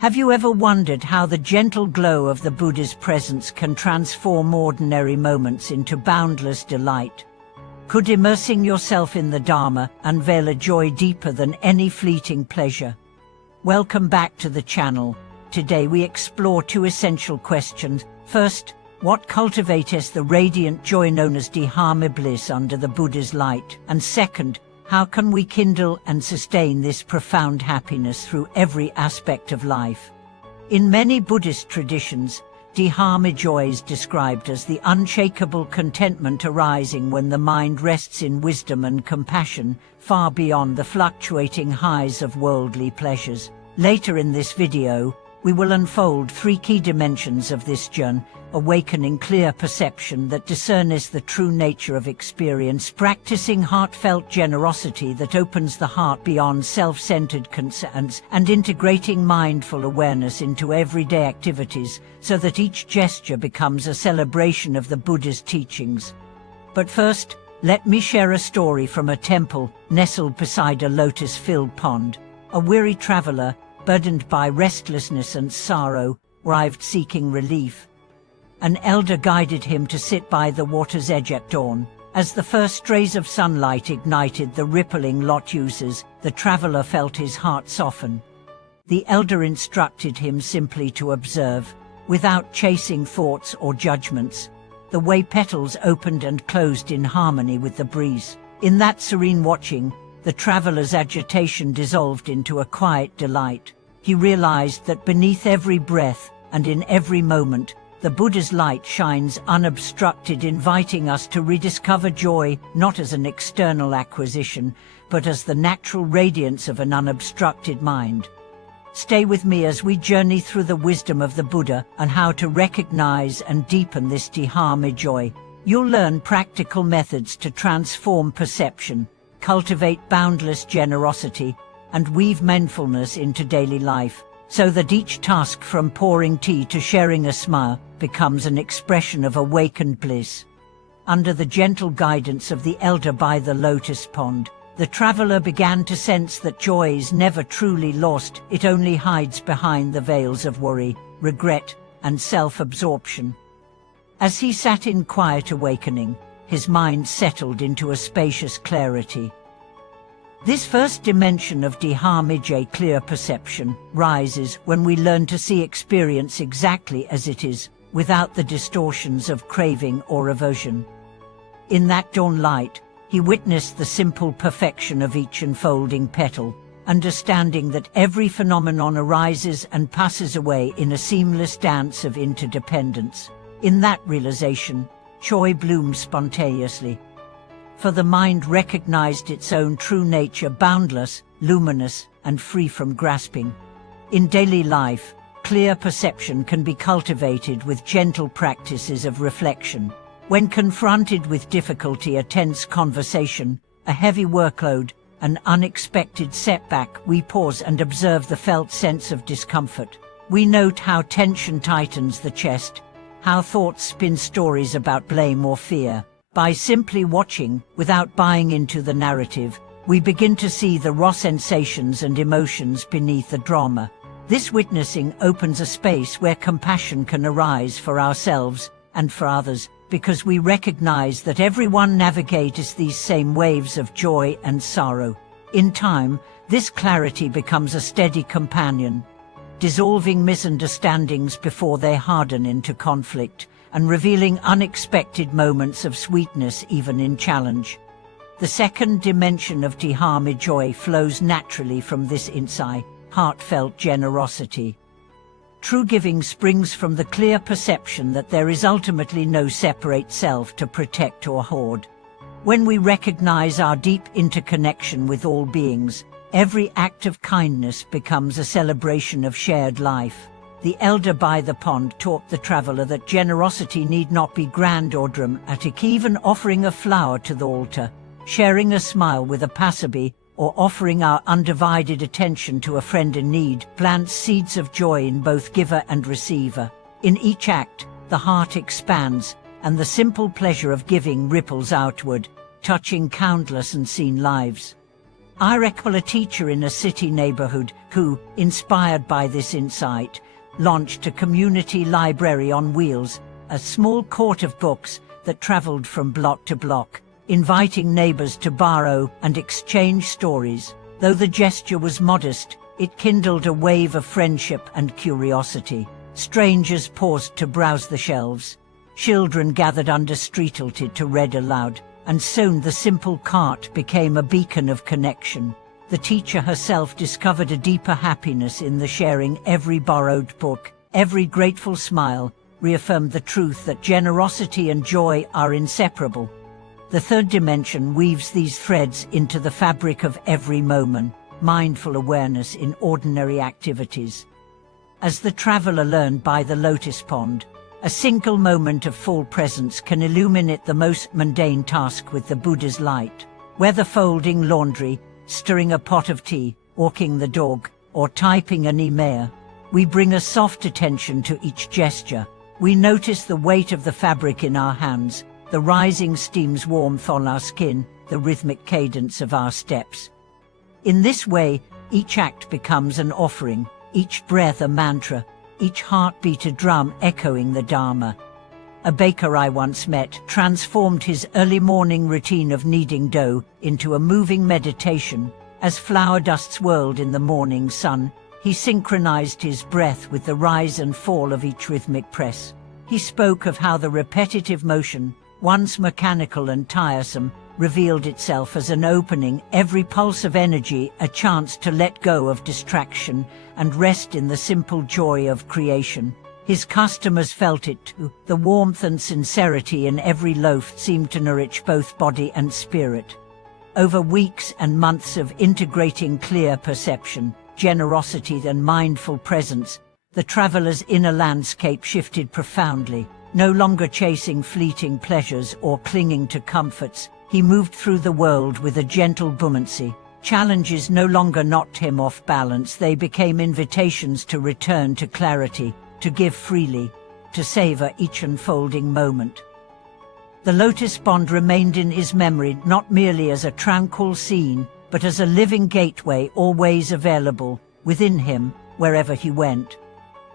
Have you ever wondered how the gentle glow of the Buddha's presence can transform ordinary moments into boundless delight? Could immersing yourself in the Dharma unveil a joy deeper than any fleeting pleasure? Welcome back to the channel. Today we explore two essential questions. First, what cultivates the radiant joy known as Dharmic bliss under the Buddha's light? And second, how can we kindle and sustain this profound happiness through every aspect of life? In many Buddhist traditions, Dharmic joy is described as the unshakable contentment arising when the mind rests in wisdom and compassion, far beyond the fluctuating highs of worldly pleasures. Later in this video, we will unfold three key dimensions of this journey: awakening clear perception that discerns the true nature of experience, practicing heartfelt generosity that opens the heart beyond self-centered concerns, and integrating mindful awareness into everyday activities so that each gesture becomes a celebration of the Buddha's teachings. But first, let me share a story from a temple nestled beside a lotus-filled pond. A weary traveler, burdened by restlessness and sorrow, arrived seeking relief. An elder guided him to sit by the water's edge at dawn. As the first rays of sunlight ignited the rippling lotuses, the traveler felt his heart soften. The elder instructed him simply to observe, without chasing thoughts or judgments, the way petals opened and closed in harmony with the breeze. In that serene watching, the traveler's agitation dissolved into a quiet delight. He realized that beneath every breath and in every moment, the Buddha's light shines unobstructed, inviting us to rediscover joy not as an external acquisition, but as the natural radiance of an unobstructed mind. Stay with me as we journey through the wisdom of the Buddha and how to recognize and deepen this Dharmic joy. You'll learn practical methods to transform perception, cultivate boundless generosity, and weave mindfulness into daily life, so that each task from pouring tea to sharing a smile becomes an expression of awakened bliss. Under the gentle guidance of the elder by the lotus pond, the traveler began to sense that joy is never truly lost, it only hides behind the veils of worry, regret, and self-absorption. As he sat in quiet awakening, his mind settled into a spacious clarity. This first dimension of Dharmic joy, clear perception, rises when we learn to see experience exactly as it is, without the distortions of craving or aversion. In that dawn light, he witnessed the simple perfection of each unfolding petal, understanding that every phenomenon arises and passes away in a seamless dance of interdependence. In that realization, joy bloomed spontaneously. For the mind recognized its own true nature, boundless, luminous, and free from grasping. In daily life, clear perception can be cultivated with gentle practices of reflection. When confronted with difficulty, a tense conversation, a heavy workload, an unexpected setback, we pause and observe the felt sense of discomfort. We note how tension tightens the chest, how thoughts spin stories about blame or fear. By simply watching, without buying into the narrative, we begin to see the raw sensations and emotions beneath the drama. This witnessing opens a space where compassion can arise for ourselves and for others, because we recognize that everyone navigates these same waves of joy and sorrow. In time, this clarity becomes a steady companion, dissolving misunderstandings before they harden into conflict, and revealing unexpected moments of sweetness even in challenge. The second dimension of Dharmic joy flows naturally from this insight: heartfelt generosity. True giving springs from the clear perception that there is ultimately no separate self to protect or hoard. When we recognize our deep interconnection with all beings, every act of kindness becomes a celebration of shared life. The elder by the pond taught the traveler that generosity need not be grand or dramatic. Even offering a flower to the altar, sharing a smile with a passerby, or offering our undivided attention to a friend in need plants seeds of joy in both giver and receiver. In each act, the heart expands, and the simple pleasure of giving ripples outward, touching countless unseen lives. I recall a teacher in a city neighborhood who, inspired by this insight, launched a community library on wheels, a small court of books that traveled from block to block, inviting neighbors to borrow and exchange stories. Though the gesture was modest, it kindled a wave of friendship and curiosity. Strangers paused to browse the shelves. Children gathered under streetlight to read aloud, and soon the simple cart became a beacon of connection. The teacher herself discovered a deeper happiness in the sharing. Every borrowed book, every grateful smile, reaffirmed the truth that generosity and joy are inseparable. The third dimension weaves these threads into the fabric of every moment, mindful awareness in ordinary activities. As the traveler learned by the lotus pond, a single moment of full presence can illuminate the most mundane task with the Buddha's light. Whether folding laundry, stirring a pot of tea, walking the dog, or typing an email, we bring a soft attention to each gesture. We notice the weight of the fabric in our hands, the rising steam's warmth on our skin, the rhythmic cadence of our steps. In this way, each act becomes an offering, each breath a mantra, each heartbeat a drum echoing the Dharma. A baker I once met transformed his early morning routine of kneading dough into a moving meditation. As flour dust swirled in the morning sun, he synchronized his breath with the rise and fall of each rhythmic press. He spoke of how the repetitive motion, once mechanical and tiresome, revealed itself as an opening, every pulse of energy a chance to let go of distraction and rest in the simple joy of creation. His customers felt it too. The warmth and sincerity in every loaf seemed to nourish both body and spirit. Over weeks and months of integrating clear perception, generosity and mindful presence, the traveler's inner landscape shifted profoundly. No longer chasing fleeting pleasures or clinging to comforts, he moved through the world with a gentle buoyancy. Challenges no longer knocked him off balance, they became invitations to return to clarity, to give freely, to savor each unfolding moment. The lotus pond remained in his memory not merely as a tranquil scene, but as a living gateway always available within him, wherever he went.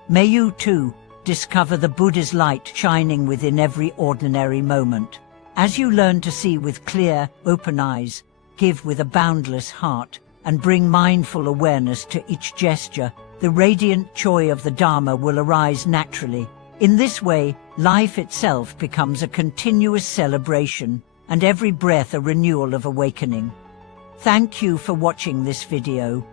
May you, too, discover the Buddha's light shining within every ordinary moment. As you learn to see with clear, open eyes, give with a boundless heart, and bring mindful awareness to each gesture, the radiant joy of the Dharma will arise naturally. In this way, life itself becomes a continuous celebration, and every breath a renewal of awakening. Thank you for watching this video.